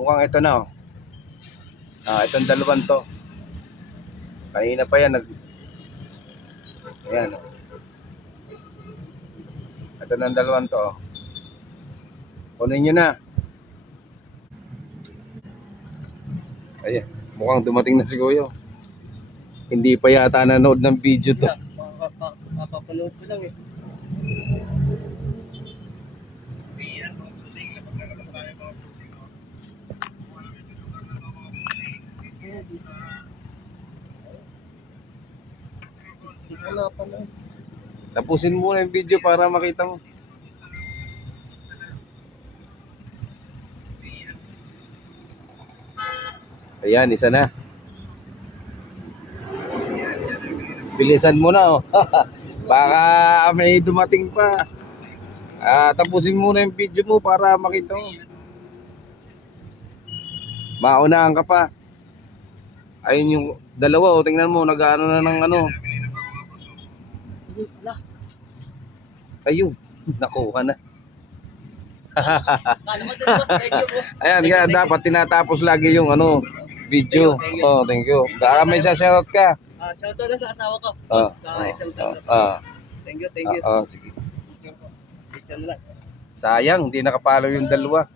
Mukhang ito na, oh. Itong dalawang to. Kanina pa yan, ayan, oh. Ito ng dalawang to, oh. Kunin nyo na. Ayan, mukhang dumating na si Kuya. Hindi pa yata nanood ng video to. Papapanood ko lang eh. Wala pa na. Tapusin mo na yung video para makita mo. Ayan, isa na. Bilisan mo na, oh. Baka may dumating pa. Tapusin mo na yung video mo para makita mo. Maunahan ka pa. Ayun yung dalawa, oh. Tingnan mo, nag-ano na ng ano. Wala. Ayun, nakuha na. Paano mo din, boss? Thank you, boss. Ayan, kaya dapat tinatapos lagi yung ano, video. Thank you. Oh, thank you. Baka may shoutout ka. Shoutout na sa asawa ko. Isang taon na po. Thank you, thank you. Sige. Picture na lang. Sayang, hindi nakapalo yung dalawa.